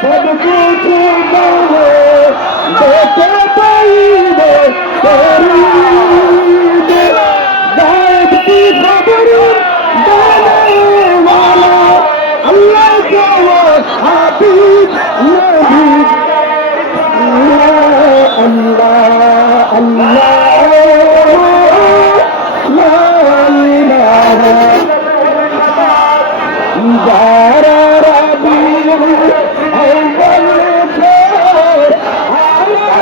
सब कुछ मैंने देखे पाइबे तेरी गायब की खबर देने वाला अल्लाह के वो हाफिज नबी अल्लाह अल्लाह ला इलाहा जारा रबीउल अव्वल से आलही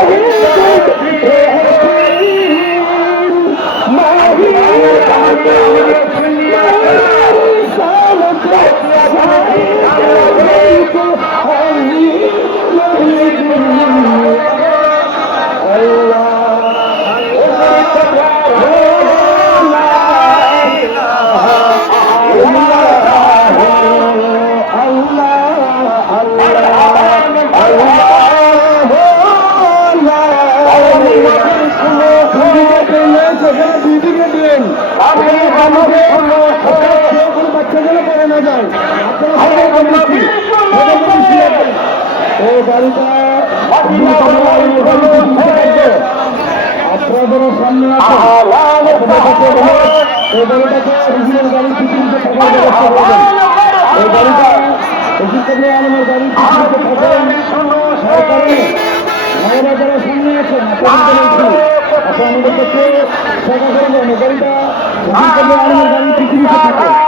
माही বাচ্চাগুলো পড়ে না যায় এই গাড়িটা আপনাদের সামনে আছে এই গাড়িটাকে রিজিনাল গাড়ি এই গাড়িটা আলমের গাড়ি সরকারি আমরা যারা সামনে আছেন আপনাদের কাছে টাকা করে গাড়িটা আলমের গাড়ি পৃথিবীতে থাকে।